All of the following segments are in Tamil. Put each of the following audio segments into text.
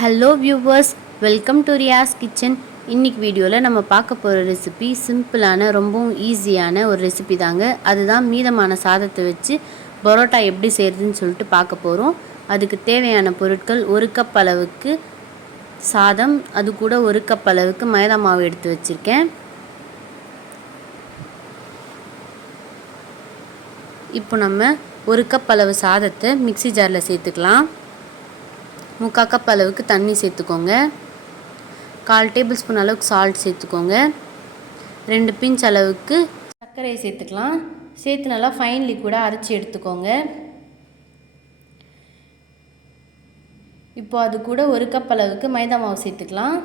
Hello viewers welcome to Riyas kitchen இன்றைக்கி வீடியோவில் நம்ம பார்க்க போகிற ரெசிபி சிம்பிளான ரொம்பவும் ஈஸியான ஒரு ரெசிபி தாங்க. அதுதான் மீதமான சாதத்தை வச்சு பரோட்டா எப்படி செய்கிறதுன்னு சொல்லிட்டு பார்க்க போகிறோம் அதுக்கு தேவையான பொருட்கள் ஒரு கப் அளவுக்கு சாதம் அது கூட ஒரு கப் அளவுக்கு மைதா மாவு எடுத்து வச்சுருக்கேன். இப்போ நம்ம ஒரு கப் அளவு சாதத்தை மிக்ஸி ஜாரில் சேர்த்துக்கலாம். முக்கால் கப் அளவுக்கு தண்ணி சேர்த்துக்கோங்க. கால் டேபிள் ஸ்பூன் அளவுக்கு சால்ட் சேர்த்துக்கோங்க. ரெண்டு பிஞ்ச் அளவுக்கு சர்க்கரையை சேர்த்துக்கலாம். சேர்த்து நல்லா ஃபைன் லிக்விடாக அரைச்சி எடுத்துக்கோங்க. இப்போ அது கூட ஒரு கப் அளவுக்கு மைதா மாவு சேர்த்துக்கலாம்.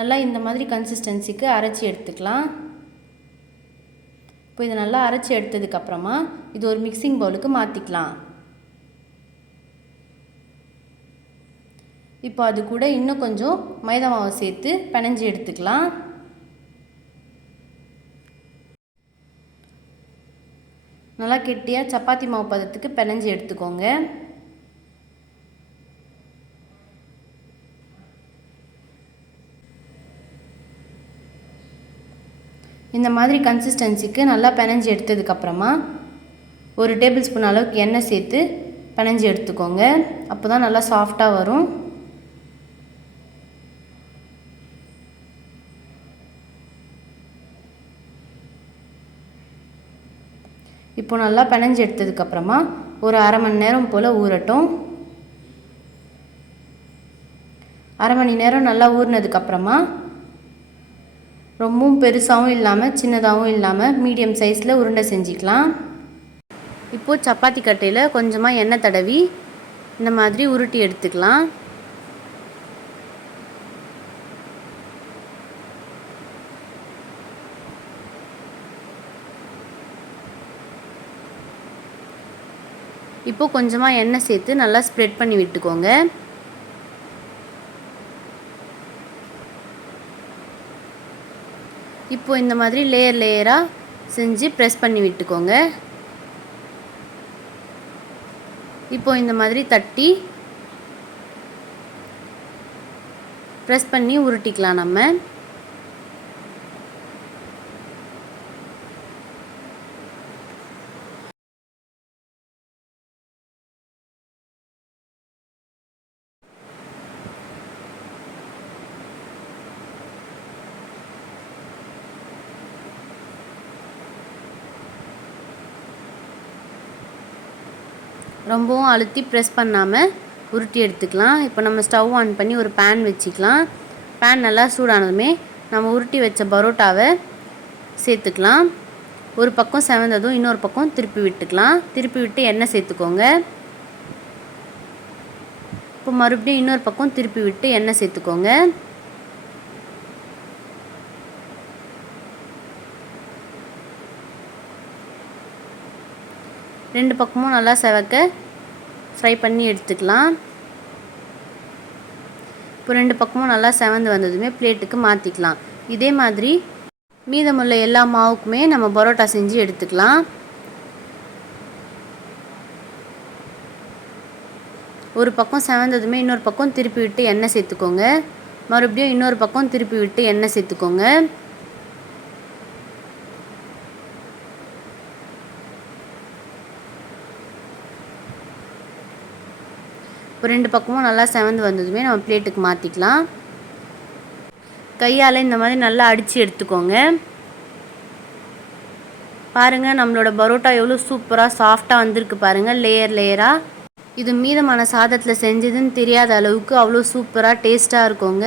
நல்லா இந்த மாதிரி கன்சிஸ்டன்சிக்கு அரைச்சி எடுத்துக்கலாம். இப்போ இதை நல்லா அரைச்சி எடுத்ததுக்கப்புறமா இது ஒரு மிக்சிங் பவுலுக்கு மாற்றிக்கலாம் இப்போ அது கூட இன்னும் கொஞ்சம் மைதா மாவை சேர்த்து பிணைஞ்சி எடுத்துக்கலாம். நல்லா கெட்டியாக சப்பாத்தி மாவு பதத்துக்கு பிணைஞ்சி எடுத்துக்கோங்க. இந்த மாதிரி கன்சிஸ்டன்சிக்கு நல்லா பிணைஞ்சி எடுத்ததுக்கப்புறமா ஒரு டேபிள் ஸ்பூன் அளவுக்கு எண்ணெய் சேர்த்து பிணைஞ்சி எடுத்துக்கோங்க. அப்போ தான் நல்லா சாஃப்டாக வரும். இப்போ நல்லா பினஞ்சு எடுத்ததுக்கப்புறமா ஒரு அரை மணி நேரம் போல் ஊறட்டும். அரை மணி நேரம் நல்லா ஊறினதுக்கப்புறமா ரொம்பவும் பெருசாகவும் இல்லாமல் சின்னதாகவும் இல்லாமல் மீடியம் சைஸில் உருண்டை செஞ்சுக்கலாம். இப்போது சப்பாத்தி கட்டையில் கொஞ்சமாக எண்ணெய் தடவி இந்த மாதிரி உருட்டி எடுத்துக்கலாம். இப்போது கொஞ்சமாக எண்ணெய் சேர்த்து நல்லா ஸ்ப்ரெட் பண்ணி விட்டுக்கோங்க. இப்போது இந்த மாதிரி லேயர் லேயராக செஞ்சு ப்ரெஸ் பண்ணி விட்டுக்கோங்க. இப்போது இந்த மாதிரி தட்டி ப்ரெஸ் பண்ணி உருட்டிக்கலாம் நம்ம. ரொம்பவும் அழுத்தி ப்ரெஸ் பண்ணாமல் உருட்டி எடுத்துக்கலாம். இப்போ நம்ம ஸ்டவ் ஆன் பண்ணி ஒரு பேன் வச்சுக்கலாம். பேன் நல்லா சூடானதுமே நம்ம உருட்டி வச்ச பரோட்டாவை சேர்த்துக்கலாம். ஒரு பக்கம் செவந்ததும் இன்னொரு பக்கம் திருப்பி விட்டுக்கலாம். திருப்பி விட்டு எண்ணெய் சேர்த்துக்கோங்க. இப்போ மறுபடியும் இன்னொரு பக்கம் திருப்பி விட்டு எண்ணெய் சேர்த்துக்கோங்க. ரெண்டு பக்கமும் நல்லா செவக்க ஃப்ரை பண்ணி எடுத்துக்கலாம். இப்போ ரெண்டு பக்கமும் நல்லா செவந்து வந்ததுமே பிளேட்டுக்கு மாற்றிக்கலாம் இதே மாதிரி மீதமுள்ள எல்லா மாவுக்குமே நம்ம பரோட்டா செஞ்சு எடுத்துக்கலாம். ஒரு பக்கம் செவந்ததுமே இன்னொரு பக்கம் திருப்பி விட்டு எண்ணெய் சேர்த்துக்கோங்க. மறுபடியும் இன்னொரு பக்கம் திருப்பி விட்டு எண்ணெய் சேர்த்துக்கோங்க. இப்போ ரெண்டு பக்கமும் நல்லா செவந்து வந்ததுமே நம்ம பிளேட்டுக்கு மாற்றிக்கலாம் கையால் இந்த மாதிரி நல்லா அடித்து எடுத்துக்கோங்க. பாருங்கள் நம்மளோட பரோட்டா எவ்வளோ சூப்பராக சாஃப்டாக வந்திருக்கு பாருங்கள் லேயர் லேயராக இது மீதமான சாதத்தில் செஞ்சதுன்னு தெரியாத அளவுக்கு அவ்வளோ சூப்பராக டேஸ்ட்டாக இருக்குங்க.